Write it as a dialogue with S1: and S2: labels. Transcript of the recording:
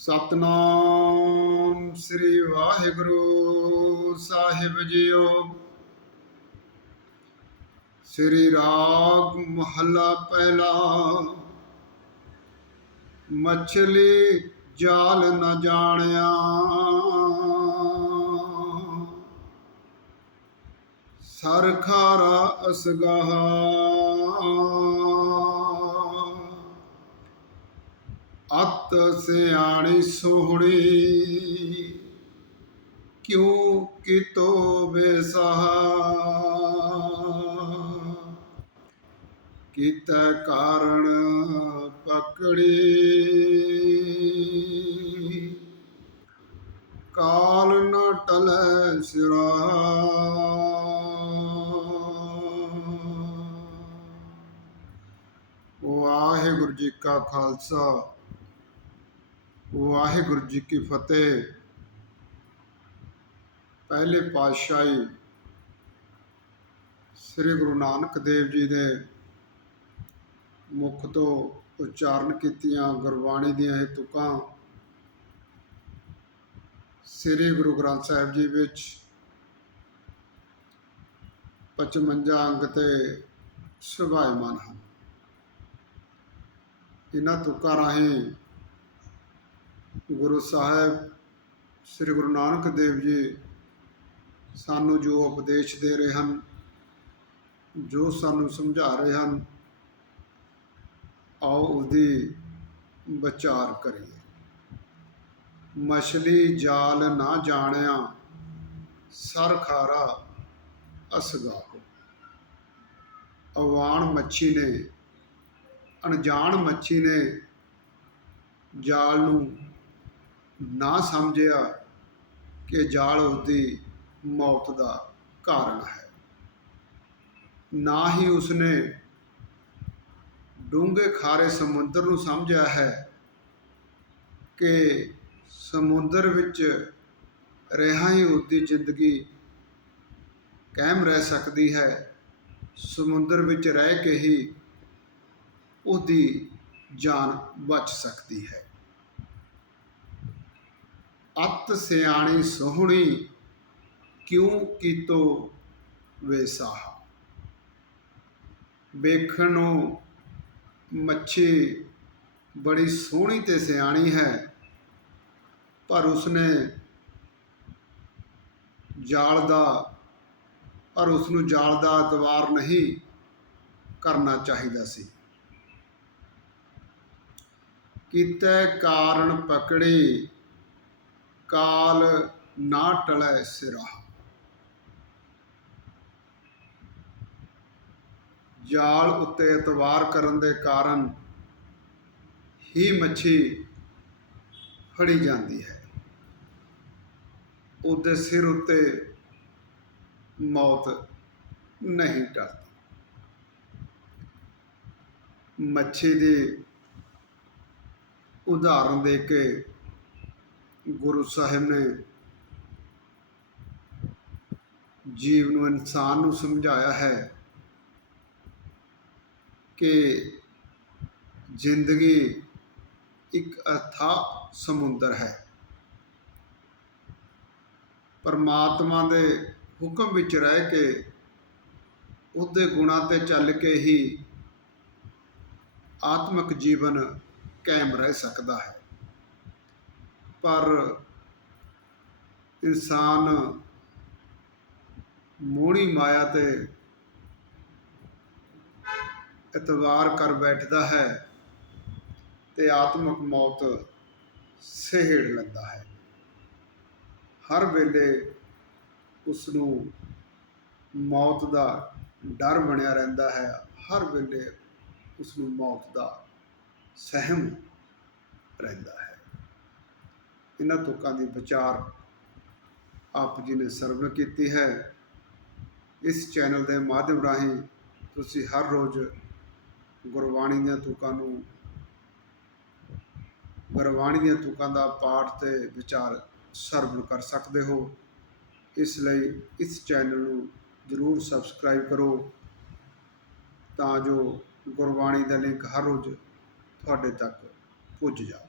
S1: ਸਤਨਾਮ ਸ੍ਰੀ ਵਾਹਿਗੁਰੂ ਸਾਹਿਬ ਜੀਓ। ਸ੍ਰੀ ਰਾਗ ਮਹੱਲਾ ਪਹਿਲਾ। ਮਛਲੀ ਜਾਲ ਨ ਜਾਣਿਆ। ਸਰਖਾਰਾ ਅਸਗਾਹ। ਅਤ ਸਿਆਣੀ ਸੋਹਣੀ, ਕਿਉ ਕਿਤੋ ਬੇਸਹਾ ਕੀਤਾ ਕਾਰਣ ਪਕੜੀ? ਕਾਲ ਨਾ ਟਲੈ ਸਿਰਾ। ਵਾਹਿਗੁਰੂ ਜੀ ਕਾ ਖਾਲਸਾ। ਵਾਹਿਗੁਰੂ ਜੀ ਕੀ ਫਤਿਹ। ਪਹਿਲੇ ਪਾਤਸ਼ਾਹੀ ਸ੍ਰੀ ਗੁਰੂ ਨਾਨਕ ਦੇਵ ਜੀ ਦੇ ਮੁਖ ਤੋਂ ਉਚਾਰਨ ਕੀਤੀਆਂ ਗੁਰਬਾਣੀ ਦੀਆਂ ਇਹ ਤੁਕਾਂ ਸ੍ਰੀ ਗੁਰੂ ਗ੍ਰੰਥ ਸਾਹਿਬ ਜੀ ਵਿੱਚ 55 ਅੰਗ ਤੇ ਸੁਭਾਇਮਾਨ ਹਨ। ਇਹਨਾਂ ਤੁਕਾਂ ਰਾਹੀਂ ਗੁਰੂ ਸਾਹਿਬ, ਸ੍ਰੀ ਗੁਰੂ ਨਾਨਕ ਦੇਵ ਜੀ ਸਾਨੂੰ ਜੋ ਉਪਦੇਸ਼ ਦੇ ਰਹੇ ਹਨ, ਜੋ ਸਾਨੂੰ ਸਮਝਾ ਰਹੇ ਹਨ, ਆਓ ਉਹਦੀ ਵਿਚਾਰ ਕਰੀਏ। ਮਛਲੀ ਜਾਲ ਨਾ ਜਾਣਿਆ, ਸਰ ਖਾਰਾ ਅਸਗਾ ਅਵਾਨ ਮੱਛੀ ਨੇ, ਅਣਜਾਣ ਮੱਛੀ ਨੇ, ਜਾਲ ਨੂੰ ਨਾ ਸਮਝਿਆ ਕਿ ਜਾਲ ਉਸਦੀ ਮੌਤ ਦਾ ਕਾਰਨ ਹੈ। ਨਾ ਹੀ ਉਸਨੇ ਡੂੰਘੇ ਖਾਰੇ ਸਮੁੰਦਰ ਨੂੰ ਸਮਝਿਆ ਹੈ ਕਿ ਸਮੁੰਦਰ ਵਿੱਚ ਰਹਿਆ ਹੀ ਉਸਦੀ ਜ਼ਿੰਦਗੀ ਕਾਇਮ ਰਹਿ ਸਕਦੀ ਹੈ। ਸਮੁੰਦਰ ਵਿੱਚ ਰਹਿ ਕੇ ਹੀ ਉਹਦੀ ਜਾਨ ਬਚ ਸਕਦੀ ਹੈ। ਅਤ ਸਿਆਣੀ ਸੋਹਣੀ ਕਿਉ ਕੀਤੋ ਵੇਸਾਹ ਵੇਖਣ ਨੂੰ ਮੱਛੀ ਬੜੀ ਸੋਹਣੀ ਤੇ ਸਿਆਣੀ ਹੈ, ਪਰ ਉਸਨੇ ਜਾਲ ਦਾ, ਪਰ ਉਸ ਨੂੰ ਜਾਲ ਦਾ ਇਤਵਾਰ ਨਹੀਂ ਕਰਨਾ ਚਾਹੀਦਾ ਸੀ। ਕੀਤੇ ਕਾਰਨ ਪਕੜੇ ਕਾਲ ਨਾ ਟਲੈ ਸਿਰਾ। ਜਾਲ ਉੱਤੇ ਇਤਵਾਰ ਕਰਨ ਦੇ ਕਾਰਨ ਹੀ ਮੱਛੀ ਫੜੀ ਜਾਂਦੀ ਹੈ। ਉਹਦੇ ਸਿਰ ਉੱਤੇ ਮੌਤ ਨਹੀਂ ਟਲਦੀ। ਮੱਛੀ ਦੀ ਉਦਾਹਰਨ ਦੇ ਕੇ ਗੁਰੂ ਸਾਹਿਬ ਨੇ ਜੀਵ ਨੂੰ, ਇਨਸਾਨ ਨੂੰ ਸਮਝਾਇਆ ਹੈ ਕਿ ਜ਼ਿੰਦਗੀ ਇੱਕ ਅਥਾ ਸਮੁੰਦਰ ਹੈ। ਪਰਮਾਤਮਾ ਦੇ ਹੁਕਮ ਵਿੱਚ ਰਹਿ ਕੇ ਉਹਦੇ ਗੁਣਾਂ ਤੇ ਚੱਲ ਕੇ ਹੀ ਆਤਮਿਕ ਜੀਵਨ ਕਾਇਮ ਰਹਿ ਸਕਦਾ ਹੈ। ਪਰ ਇਨਸਾਨ ਮੋਹਣੀ ਮਾਇਆ ਤੇ ਇਤਵਾਰ ਕਰ ਬੈਠਦਾ ਹੈ ਤੇ ਆਤਮਿਕ ਮੌਤ ਸਹਿੜ ਲੈਂਦਾ ਹੈ। ਹਰ ਵੇਲੇ ਉਸ ਨੂੰ ਮੌਤ ਦਾ ਡਰ ਬਣਿਆ ਰਹਿੰਦਾ ਹੈ। ਹਰ ਵੇਲੇ ਉਸ ਨੂੰ ਮੌਤ ਦਾ ਸਹਿਮ ਰਹਿੰਦਾ ਹੈ। ਇਹਨਾਂ ਤੁਕਾਂ ਦੀ ਵਿਚਾਰ ਆਪ ਜੀ ਨੇ ਸਰਵਣ ਕੀਤੀ ਹੈ। ਇਸ ਚੈਨਲ ਦੇ ਮਾਧਿਅਮ ਰਾਹੀਂ ਤੁਸੀਂ ਹਰ ਰੋਜ਼ ਗੁਰਬਾਣੀ ਦੀਆਂ ਤੁਕਾਂ ਨੂੰ, ਗੁਰਬਾਣੀ ਦੀਆਂ ਤੁਕਾਂ ਦਾ ਪਾਠ ਤੇ ਵਿਚਾਰ ਸਰਵਣ ਕਰ ਸਕਦੇ ਹੋ। ਇਸ ਲਈ ਇਸ ਚੈਨਲ ਨੂੰ ਜ਼ਰੂਰ ਸਬਸਕ੍ਰਾਈਬ ਕਰੋ ਤਾਂ ਜੋ ਗੁਰਬਾਣੀ ਦਾ ਲਿੰਕ ਹਰ ਰੋਜ਼ ਤੁਹਾਡੇ ਤੱਕ ਪੁੱਜ ਜਾਵੇ।